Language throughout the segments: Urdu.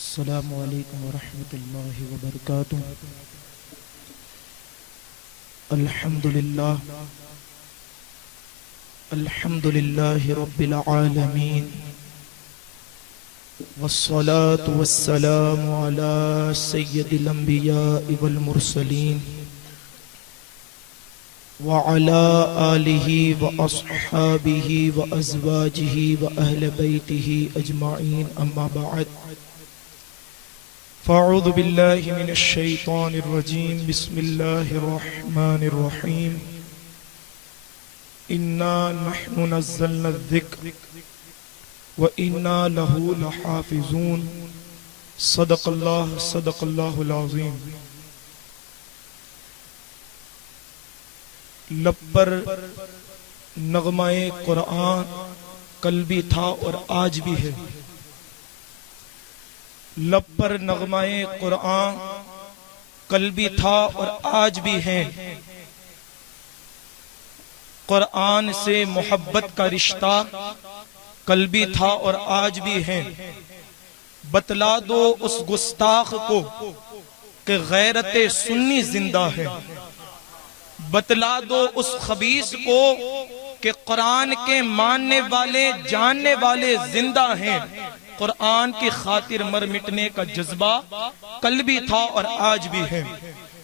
السلام علیکم ورحمۃ اللہ وبرکاتہ۔ الحمد للہ رب العالمین، والصلاة والسلام علی سید الانبیاء والمرسلین، وعلی آلہ واصحابہ وازواجہ واہل بیتہ اجمعین، اما بعد، فاعوذ باللہ من الشیطان الرجیم، بسم اللہ الرحمن الرحیم۔ انا نحن نزلنا الذکر وانا له لحافظون، صدق اللہ العظیم۔ لب پر نغمہ قرآن کل بھی تھا اور آج بھی ہے، لب پر نغمہ قرآن کل بھی تھا اور آج بھی ہے، قرآن سے محبت کا رشتہ کل بھی تھا اور آج بھی ہے۔ بتلا دو اس گستاخ کو کہ غیرت سنی زندہ ہے، بتلا دو اس خبیث کو کہ قرآن کے ماننے والے جاننے والے زندہ ہیں۔ قرآن کی خاطر مر مٹنے کا جذبہ کل بھی تھا اور آج بھی ہے،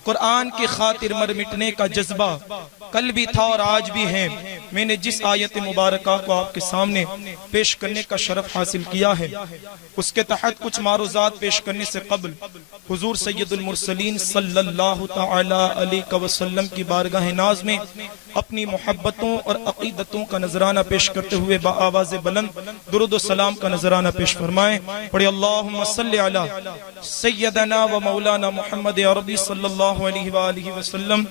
قرآن کی خاطر مر مٹنے کا جذبہ کل بھی تھا اور آج بھی ہے۔ میں نے جس آیت مبارکہ کو آپ کے سامنے پیش کرنے کا شرف حاصل کیا ہے، اس کے تحت کچھ معروضات پیش کرنے سے قبل حضور سید المرسلین صلی اللہ تعالی علیہ وسلم کی بارگاہ ناز میں اپنی محبتوں اور عقیدتوں کا نذرانہ پیش کرتے ہوئے بآواز بلند درود و سلام کا نذرانہ پیش فرمائیں۔ پڑھیں اللہم صلی علی سیدنا و مولانا محمد عربی صلی اللہ علیہ وآلہ وسلم،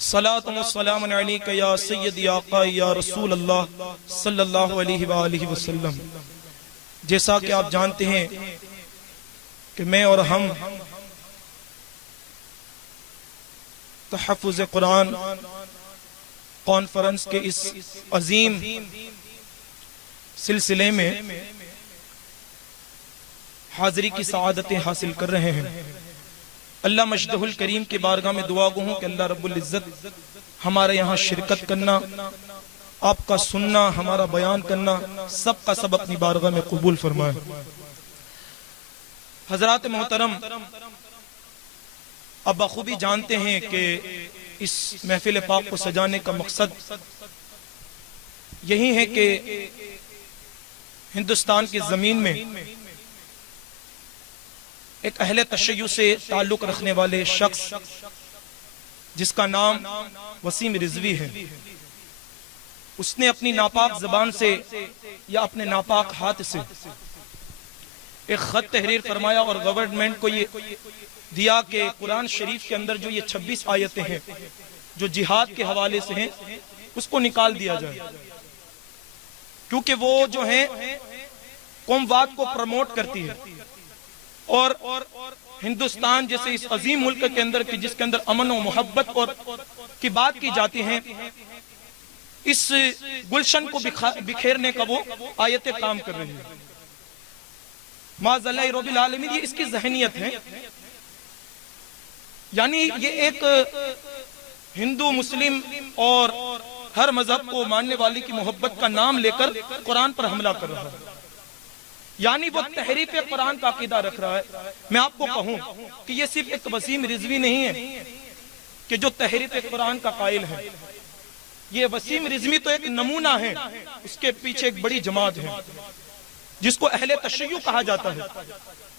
صلاۃ و سلام علیک یا سیدی آقا یا رسول اللہ صلی اللہ علیہ وآلہ وسلم۔ جیسا کہ آپ جانتے ہیں کہ میں اور ہم تحفظ قرآن کانفرنس کے اس عظیم سلسلے میں حاضری کی سعادتیں حاصل کر رہے ہیں۔ اللہ مجدہ الکریم کی بارگاہ میں دعا گو ہوں کہ اللہ رب العزت ہمارے یہاں شرکت کرنا، آپ کا سننا، ہمارا بیان کرنا، سب کا سب اپنی بارگاہ میں قبول فرمائے۔ حضرات محترم، اب بخوبی جانتے ہیں کہ اس محفل پاک کو سجانے کا مقصد یہی ہے کہ ہندوستان کی زمین میں ایک اہل تشیع سے تعلق رکھنے والے شخص جس کا نام وسیم رضوی ہے، اس نے اپنی ناپاک زبان سے یا اپنے ناپاک ہاتھ سے ایک خط تحریر فرمایا اور گورنمنٹ کو یہ دیا کہ قرآن شریف کے اندر جو یہ 26 آیتیں ہیں جو جہاد کے حوالے سے ہیں اس کو نکال دیا جائے، کیونکہ وہ جو ہیں قومواد کو پروموٹ کرتی ہے، اور ہندوستان جیسے اس عظیم ملک کے اندر جس کے اندر امن و محبت اور کی بات کی جاتی ہے، اس گلشن کو بکھیرنے کا وہ آیتیں کام کر رہی ہیں۔ معاذ اللہ رب العالمین، یہ اس کی ذہنیت ہے، یعنی یہ ایک ہندو مسلم اور ہر مذہب کو ماننے والی کی محبت کا نام لے کر قرآن پر حملہ کر رہا ہے، یعنی وہ تحریف قرآن کا عقیدہ رکھ رہا ہے۔ میں آپ کو کہوں کہ یہ صرف ایک وسیم رضوی نہیں ہے کہ جو تحریف قرآن کا قائل ہے، یہ وسیم رضوی تو ایک نمونہ ہے، اس کے پیچھے ایک بڑی جماعت ہے جس کو اہل تشیع کہا جاتا ہے۔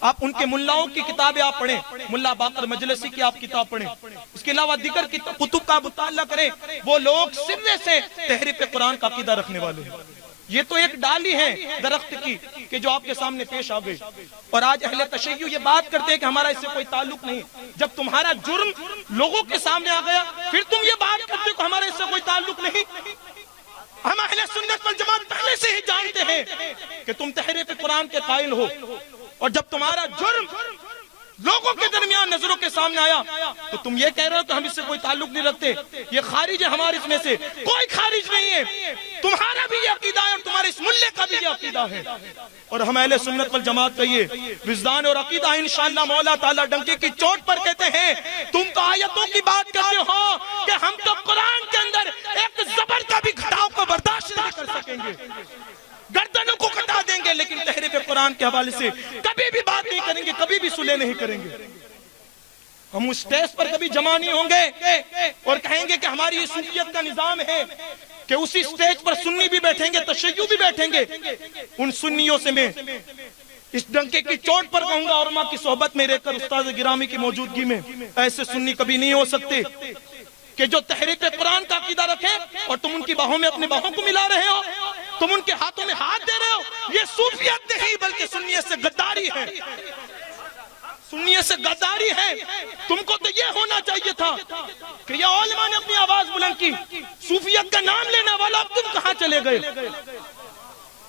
آپ ان کے ملاؤں کی کتابیں آپ پڑھیں، ملا باقر مجلسی کی آپ کتاب پڑھیں، اس کے علاوہ دیگر کتب کا مطالعہ کریں، وہ لوگ سرے سے تحریف قرآن کا عقیدہ رکھنے والے ہیں۔ یہ تو ایک ڈالی ہے درخت کی کہ جو آپ کے سامنے پیش آ گئی، اور آج اہل تشیع یہ بات کرتے ہیں کہ ہمارا اس سے کوئی تعلق نہیں۔ جب تمہارا جرم لوگوں کے سامنے آ گیا پھر تم یہ بات کرتے ہو کہ ہمارا اس سے کوئی تعلق نہیں۔ ہم اہل سنت والجماعت پہلے سے ہی جانتے ہیں کہ تم تحریف قرآن کے قائل ہو، اور جب تمہارا جرم لوگوں کے درمیان نظروں کے سامنے آیا تو تم یہ کہہ رہے ہو کہ ہم اس سے کوئی تعلق نہیں رکھتے، یہ خارج ہے ہمارے اس میں سے۔ کوئی خارج نہیں ہے، تمہارا بھی یہ عقیدہ ہے اور تمہارے اس ملے کا بھی یہ عقیدہ ہے۔ اور ہم اہل سنت والجماعت کا یہ وجدان اور عقیدہ انشاءاللہ مولا تعالیٰ ڈنکے کی چوٹ پر کہتے ہیں تم تو آیتوں کی بات کرتے ہو کہ ہم تو قرآن کے اندر ایک زبر کا بھی گھٹاؤ کو برداشت نہیں کر سکیں گے، گردنوں کو کٹا دیں گے، لیکن تحریف قرآن کے حوالے سے کبھی بھی بات نہیں کریں گے، کبھی بھی صلح نہیں کریں گے۔ ہم اس اسٹیج پر کبھی جمع نہیں ہوں گے اور کہیں گے کہ ہماری یہ سنیت کا نظام ہے کہ اسی اسٹیج پر سنی بھی بیٹھیں گے، تشیع بھی بیٹھیں گے۔ ان سنیوں سے میں اس ڈنکے کی چوٹ پر کہوں گا، علماء کی صحبت میں رہ کر استاد گرامی کی موجودگی میں، ایسے سنی کبھی نہیں ہو سکتے کہ جو تحریف قرآن کا عقیدہ رکھے اور تم ان کی باہوں میں اپنے باہوں کو ملا رہے ہو، تم ان کے ہاتھوں میں ہاتھ دے رہے ہو۔ یہ صوفیت نہیں بلکہ سنیت سے غداری ہے، سنیت سے غداری ہے۔ تم کو تو یہ ہونا چاہیے تھا کہ یہ علماء نے اپنی آواز بلند کی، صوفیت کا نام لینے والا اب تم کہاں چلے گئے؟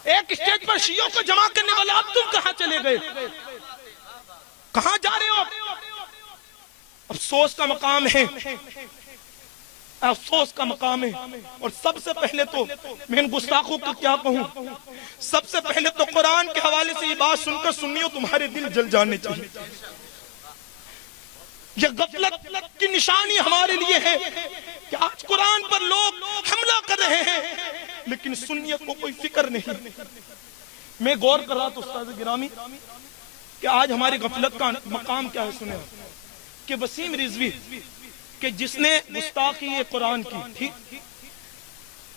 ایک اسٹیج پر شیعوں کو جمع کرنے والا اب تم کہاں چلے گئے؟ کہاں جا رہے ہو؟ افسوس کا مقام ہے، افسوس کا مقام ہے۔ اور سب سے پہلے تو میں ان گستاخوں کو کیا کہوں، سب سے پہلے تو قرآن کے حوالے سے یہ بات سن کر سنیو تمہارے دل جل جانے چاہیے۔ یہ غفلت کی نشانی ہمارے لیے ہے کہ آج قرآن پر لوگ حملہ کر رہے ہیں لیکن سنیت کو کوئی فکر نہیں۔ میں غور کر رہا تھا استاد گرامی کہ آج ہماری غفلت کا مقام کیا ہے۔ سنیں کہ وسیم رضوی کہ جس نے گستاخی قرآن کی تھی،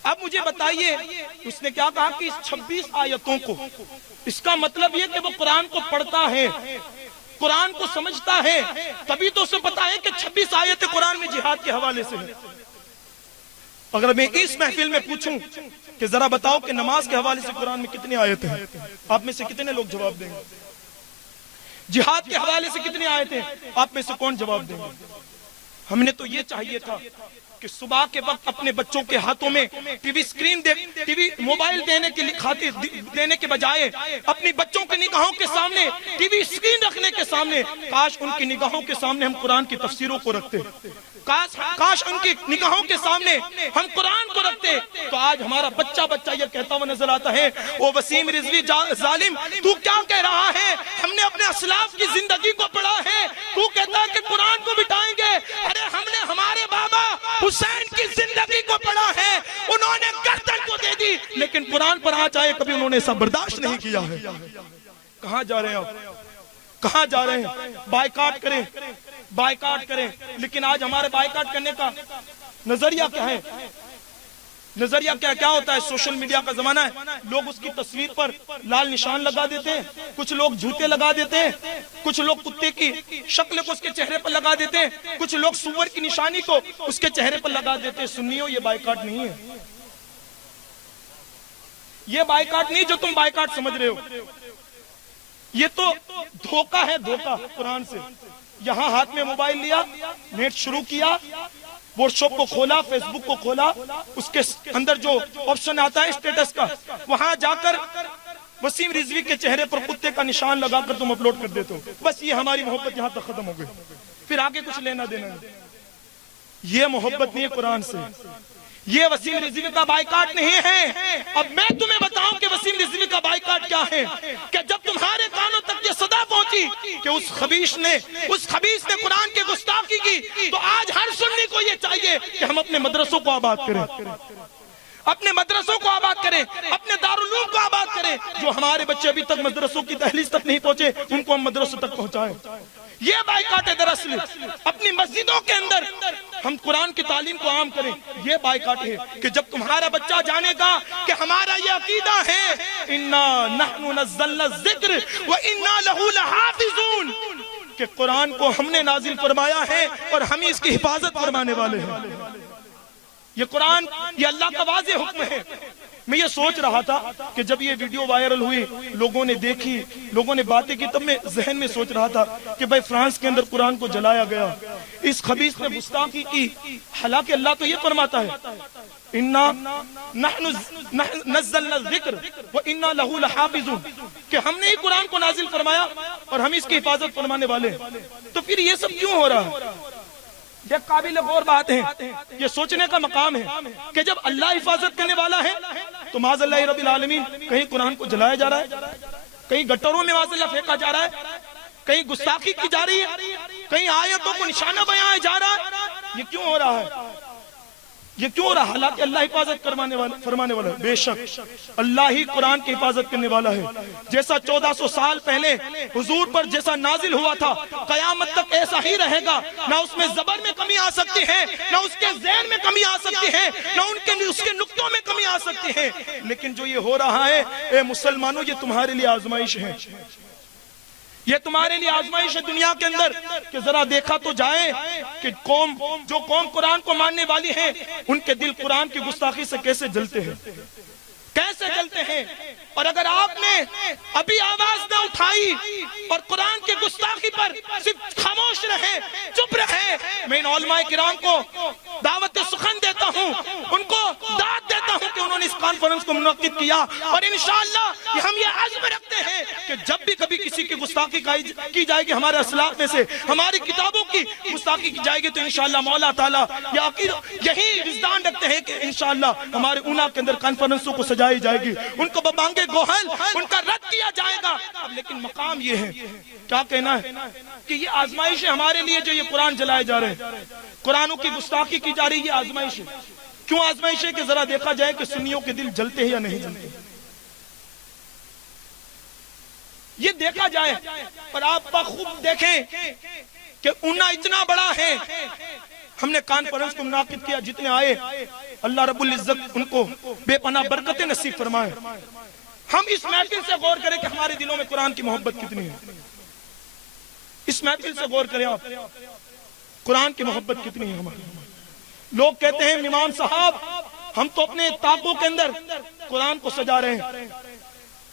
اب مجھے بتائیے اس نے کیا کہا کہ اس 26 آیتوں کو، اس کا مطلب یہ کہ وہ قرآن کو پڑھتا ہے، قرآن کو سمجھتا ہے، تبھی تو اسے پتا ہے کہ 26 آیتیں قرآن میں جہاد کے حوالے سے ہیں۔ اگر میں اس محفل میں پوچھوں کہ ذرا بتاؤ کہ نماز کے حوالے سے قرآن میں کتنی آیتیں ہیں، آپ میں سے کتنے لوگ جواب دیں گے؟ جہاد کے حوالے سے کتنی آیتیں ہیں، آپ میں سے کون جواب دیں گے؟ ہم نے تو یہ چاہیے تھا کہ صبح کے وقت اپنے بچوں کے ہاتھوں میں T V screen T V mobile دینے کے بجائے اپنی بچوں کے نگاہوں کے سامنے ٹی وی اسکرین رکھنے کے سامنے کاش ان کی نگاہوں کے سامنے ہم قرآن کی تفسیروں کو رکھتے، کاش ان کی نگاہوں کے سامنے ہم قرآن کو رکھتے، تو آج ہمارا بچہ یہ کہتا ہوا نظر آتا ہے، او وسیم رضوی ظالم تو کیا کہہ رہا ہے؟ ہم نے اپنے اسلاف کی زندگی کو پڑھا ہے، تو کہتا ہے کہ قرآن کو مٹائیں گے۔ ارے ہم نے ہمارے بابا حسین کی زندگی کو پڑھا ہے، انہوں نے گردن کو دے دی لیکن قرآن پر آج آئے کبھی انہوں نے ایسا برداشت نہیں کیا ہے۔ کہاں جا رہے ہیں آپ؟ کہاں جا رہے ہیں؟ بائیکاٹ کریں، بائیکاٹ کریں، لیکن آج ہمارے بائیکاٹ کرنے کا نظریہ کیا ہے؟ نظریہ کیا ہوتا ہے؟ سوشل میڈیا کا زمانہ ہے، لوگ اس کی تصویر پر لال نشان لگا دیتے ہیں، کچھ لوگ جوتے لگا دیتے ہیں، کچھ لوگ کتے کی شکل کو اس کے چہرے پر لگا دیتے ہیں، کچھ لوگ سور کی نشانی کو اس کے چہرے پر لگا دیتے ہیں۔ سنیو یہ بائیکاٹ نہیں ہے، یہ بائیکاٹ نہیں جو تم بائیکاٹ سمجھ رہے ہو، یہ تو دھوکہ ہے، دھوکہ قرآن سے۔ یہاں ہاتھ میں موبائل لیا، نیٹ شروع کیا، واٹس ایپ کو کھولا، فیس بک کو کھولا، اس کے اندر جو آپشن آتا ہے اسٹیٹس کا، وہاں جا کر وسیم رضوی کے چہرے پر کتے کا نشان لگا کر تم اپلوڈ کر دیتے ہو۔ بس یہ ہماری محبت یہاں تک ختم ہو گئی، پھر آگے کچھ لینا دینا نہیں۔ یہ محبت نہیں ہے قرآن سے، یہ وسیم رضوی کا بائیکاٹ نہیں ہے۔ اب میں تمہیں بتاؤں کہ وسیم رضوی کا بائیکاٹ کیا ہے، کہ جب تمہارے کانوں تک یہ صدا پہنچی کہ اس خبیث نے قرآن کے گستاخی کی، تو آج ہر سنی کو یہ چاہیے کہ ہم اپنے مدرسوں کو آباد کریں، اپنے مدرسوں کو آباد کریں، اپنے دارالعلوم کو آباد کریں۔ جو ہمارے بچے ابھی تک مدرسوں کی دہلیز تک نہیں پہنچے ان کو ہم مدرسوں تک پہنچائیں۔ یہ بائیکاٹ ہے دراصل، اپنی مسجدوں کے اندر ہم قرآن کی تعلیم کو عام کریں۔ یہ بائیکاٹ ہے کہ جب تمہارا بچہ جانے گا کہ ہمارا یہ عقیدہ ہے اِنَّا نَحْنُ نَزَّلْنَا الذِّكْرَ وَإِنَّا لَهُ لَحَافِظُونَ، کہ قرآن کو ہم نے نازل فرمایا ہے اور ہم اس کی حفاظت فرمانے والے ہیں۔ یہ قرآن، یہ اللہ کا واضح حکم ہے۔ میں یہ سوچ رہا تھا کہ جب یہ ویڈیو وائرل ہوئی، لوگوں نے دیکھی، لوگوں نے باتیں کی، تب میں ذہن میں سوچ رہا تھا کہ بھائی فرانس کے اندر قرآن کو جلایا گیا، اس خبیث نے گستاخی کی، حالانکہ اللہ تو یہ فرماتا ہے اِنَّا نَحْنُ نَزَّلْنَا الذِّكْرَ وَإِنَّا لَهُ لَحَافِظُونَ، کہ ہم نے ہی قرآن کو نازل فرمایا اور ہم اس کی حفاظت فرمانے والے ہیں، تو پھر یہ سب کیوں ہو رہا ہے؟ یہ قابل غور بات ہے، یہ سوچنے کا مقام ہے کہ جب اللہ حفاظت کرنے والا ہے تو معاذ اللہ رب العالمین کہیں قرآن کو جلایا جا رہا ہے، کہیں گٹروں میں معاذ اللہ پھینکا جا رہا ہے، کہیں گستاخی کی جا رہی ہے، کہیں آیتوں کو نشانہ بیان جا رہا ہے. یہ کیوں ہو رہا ہے؟ یہ کیوں ہو رہا ہے؟ حالانکہ اللہ حفاظت فرمانے والا ہے. بے شک اللہ ہی قرآن کی حفاظت کرنے والا ہے. جیسا 1400 سال پہلے حضور پر جیسا نازل ہوا تھا قیامت تک ایسا ہی رہے گا. نہ اس میں زبر میں کمی آ سکتی ہے، نہ اس کے ذہن میں کمی آ سکتی ہے، نہ اس کے نقطوں میں کمی آ سکتی ہے. لیکن جو یہ ہو رہا ہے اے مسلمانوں، یہ تمہارے لیے آزمائش ہے، یہ تمہارے لیے آزمائش ہے دنیا کے اندر کہ ذرا دیکھا تو جائے کہ جو قوم قرآن کو ماننے والی ہے ان کے دل قرآن کی گستاخی سے کیسے جلتے ہیں، کیسے جلتے ہیں. اور اگر آپ نے ابھی آواز نہ اٹھائی اور قرآن کی گستاخی پر صرف خاموش رہے، چپ رہے، میں ان علماء کرام کو دعوت سخن دیتا ہوں، ان کو داد دیتا ہوں کہ انہوں نے اس کانفرنس کو منعقد کیا. اور انشاءاللہ ہم یہ عزم رکھتے ہیں کہ جب بھی کبھی کسی کی گستاخی کی جائے گی، ہمارے اسلاف میں سے ہماری کتابوں کی گستاخی کی جائے گی، تو انشاءاللہ مولا تعالیٰ یہی وجدان رکھتے ہیں کہ انشاءاللہ ہمارے اونا کے اندر کانفرنسوں کو سجائی جائے گی، ان کو ببانگے گوہل ان کا رد کیا جائے گا. اب لیکن مقام یہ ہے، کیا کہنا ہے کہ یہ آزمائش ہے ہمارے لیے جو یہ قرآن جلائے جا رہے ہیں، قرآنوں کی گستاخی کی جا رہی ہے. یہ آزمائش ہے. کیوں آزمائش ہے؟ کہ ذرا دیکھا جائے کہ سنیوں کے دل جلتے ہیں یا نہیں جلتے، یہ دیکھا جائے. اور آپ خوب دیکھیں کہ اونا اتنا بڑا ہے. ہم نے کانفرنس کو منعقد کیا، جتنے آئے اللہ رب العزت ان کو بے پناہ برکتیں نصیب فرمائے. ہم اس محفل سے غور کریں کہ ہمارے دلوں میں قرآن کی محبت کتنی ہے. اس محفل سے غور کریں آپ، قرآن کی محبت کتنی ہے ہمارے. لوگ کہتے ہیں امام صاحب ہم تو اپنے طاقوں کے اندر قرآن کو سجا رہے ہیں.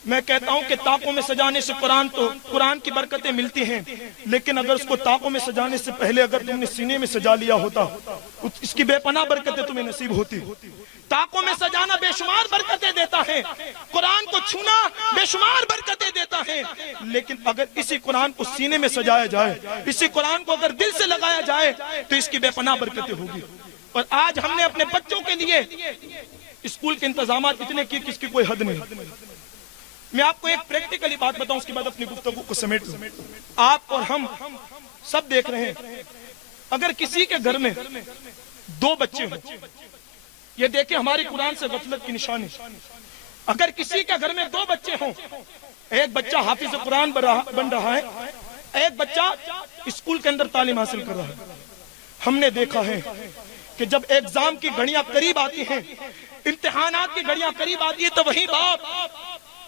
میں کہتا ہوں کہ طاقوں میں سجانے سے قرآن کی برکتیں ملتی ہیں، لیکن اگر اس کو طاقوں میں سجانے سے پہلے اگر تم نے سینے میں سجا لیا ہوتا، اس کی بے پناہ برکتیں تمہیں نصیب ہوتی. طاقوں میں سجانا بے شمار برکتیں دیتا ہے، قرآن کو چھونا بے شمار برکتیں دیتا ہے، لیکن اگر اسی قرآن کو سینے میں سجایا جائے، اسی قرآن کو اگر دل سے لگایا جائے تو اس کی بے پناہ برکتیں ہوگی. اور آج ہم نے اپنے بچوں کے لیے اسکول کے انتظامات اتنے کیے کہ اس کی کوئی حد نہیں. میں آپ کو ایک پریکٹیکلی بات بتاؤں، اس کے بعد اپنی گفتگو کو سمیٹ لوں. آپ اور ہم سب دیکھ رہے ہیں، اگر کسی کے گھر میں 2 بچے ہوں، یہ دیکھیں ہماری قرآن سے غفلت کی نشانی. اگر کسی کے گھر میں 2 بچے ہوں، ایک بچہ حافظ قرآن بن رہا ہے، ایک بچہ اسکول کے اندر تعلیم حاصل کر رہا ہے. ہم نے دیکھا ہے کہ جب ایگزام کی گھڑیاں قریب آتی ہیں، امتحانات کی گھڑیاں قریب آتی ہے، تو وہی باپ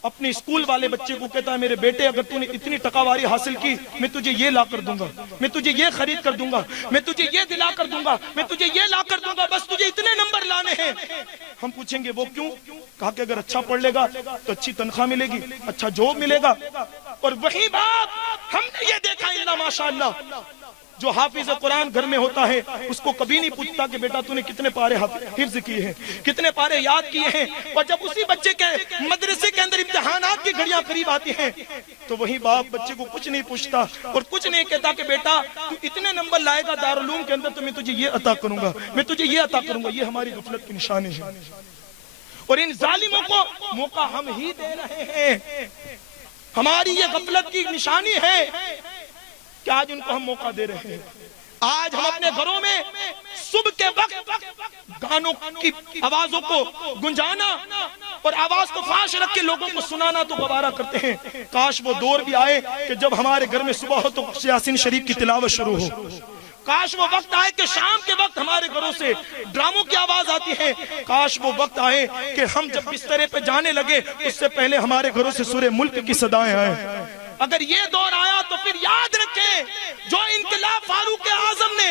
اپنے اسکول والے بچے کو کہتا ہے میرے بیٹے اگر تو نے اتنی ٹکاواری حاصل کی، میں تجھے یہ لا کر دوں گا، میں تجھے یہ خرید کر دوں گا، میں تجھے یہ دلا کر دوں گا، میں تجھے یہ لا کر دوں گا، بس تجھے اتنے نمبر لانے ہیں. ہم پوچھیں گے وہ کیوں؟ کہا کہ اگر اچھا پڑھ لے گا تو اچھی تنخواہ ملے گی، اچھا جاب ملے گا. اور وہی باپ ہم نے یہ دیکھا الا ماشاءاللہ جو حافظ قرآن گھر میں ہوتا ہے اس کو کبھی نہیں پوچھتا کہ بیٹا تو نے کتنے پارے حفظ کیے ہیں، کتنے پارے یاد کیے ہیں. اور جب اسی بچے کے مدرسے کے اندر امتحانات کی گھڑیاں قریب آتی ہیں تو وہی باپ بچے کو کچھ نہیں پوچھتا اور کچھ نہیں کہتا کہ بیٹا تو اتنے نمبر لائے گا دارالعلوم کے اندر تو میں تجھے یہ عطا کروں گا، میں تجھے یہ عطا کروں گا. یہ ہماری غفلت کی نشانی ہے اور ان ظالموں کو موقع ہم ہی دے رہے ہیں. ہماری یہ غفلت کی نشانی ہے کہ آج ان کو ہم موقع دے رہے ہیں. آج ہم اپنے گھروں میں صبح کے وقت گانوں کی آوازوں کو گنجانا اور آواز کو فاش رکھ کے لوگوں کو سنانا تو گوارا کرتے ہیں. کاش وہ دور بھی آئے کہ جب ہمارے گھر میں صبح ہو تو یاسین شریف کی تلاوت شروع ہو. کاش وہ وقت آئے کہ شام کے وقت ہمارے گھروں سے ڈراموں کی آواز آتی ہے. کاش وہ وقت آئے کہ ہم جب بسترے پہ جانے لگے اس سے پہلے ہمارے گھروں سے سورہ ملک کی صدائیں آئیں. اگر یہ دور آیا تو پھر یاد رکھیں جو انقلاب فاروق اعظم نے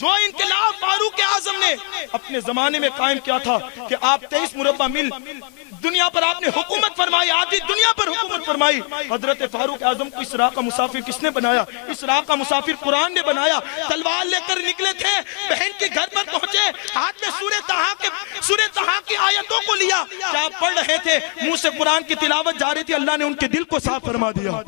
جو انقلاب فاروق اعظم نے اپنے زمانے میں قائم کیا تھا کہ آپ 23 مربع میل دنیا پر آپ نے حکومت فرمائی، آدھی دنیا پر حکومت فرمائی. حضرت فاروق اعظم کو اس راہ کا مسافر کس نے بنایا؟ اس راہ کا مسافر قرآن نے بنایا. تلوار لے کر نکلے تھے، بہن کے گھر پر پہنچے، ہاتھ میں سورہ طٰہٰ کی آیتوں کو لیا. کیا پڑھ رہے تھے؟ منہ سے قرآن کی تلاوت جاری تھی، اللہ نے ان کے دل کو صاف فرما دیا.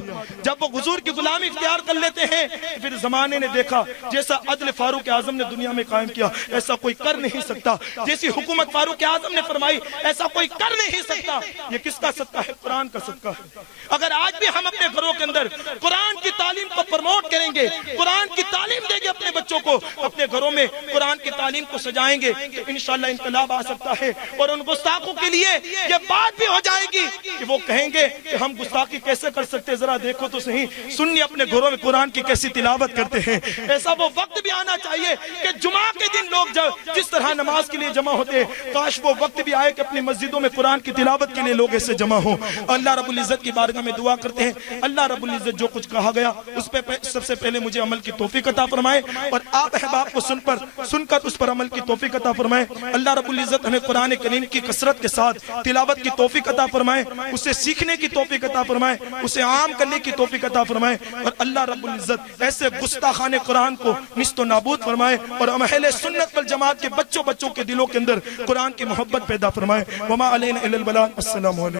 جب وہ حضور کی غلامی اختیار کر لیتے ہیں، پھر زمانے نے دیکھا جیسا عدل فاروق اعظم نے دنیا میں قائم کیا ایسا کوئی کر نہیں سکتا. جیسی حکومت فاروق اعظم نے فرمائی ایسا کوئی کر نہیں سکتا. یہ کس کا صدقہ ہے؟ قرآن کا صدقہ ہے. اگر آج بھی ہم اپنے گھروں کے اندر قرآن کی تعلیم کو پروموٹ کریں گے، قرآن کی تعلیم دیں گے اپنے بچوں کو، اپنے گھروں میں قرآن کی تعلیم کو سجائیں گے، تو انشاءاللہ انقلاب آ سکتا ہے. اور ان گستاخوں کے لیے یہ بات بھی ہو جائے گی کہ وہ کہیں گے کہ ہم گستاخی کیسے کر سکتے، ذرا دیکھو تو صحیح سنی اپنے گھروں میں قرآن کی کیسی تلاوت کرتے ہیں. ایسا وہ وقت بھی آنا چاہیے کہ جمعہ کے دن لوگ جس طرح نماز کے لیے جمع ہوتے ہیں، کاش وہ وقت بھی آئے کہ اپنی مسجدوں میں قرآن کی تلاوت کے لیے لوگ ایسے جمع ہوں. اللہ رب العزت کی بارگاہ میں دعا کرتے ہیں اللہ رب العزت جو کچھ کہا گیا اس پہ سب سے پہلے مجھے عمل کی توفیق عطا فرمائے، اور آپ احباب کو سن کر اس پر عمل کی توفیق عطا فرمائے. اللہ رب العزت ہمیں قرآن کریم کی کثرت کے ساتھ تلاوت کی توفیق عطا فرمائے، اسے سیکھنے کی توفیق عطا فرمائے، اسے عام کرنے کی توفیق عطا فرمائے. اور اللہ رب العزت ایسے گستاخان قرآن کو نیست و نابود فرمائے، اور اہل سنت والجماعت کے بچوں کے دلوں کے اندر قرآن کی محبت پیدا فرمائے. وما علینا الا البلاغ. السلام علیکم.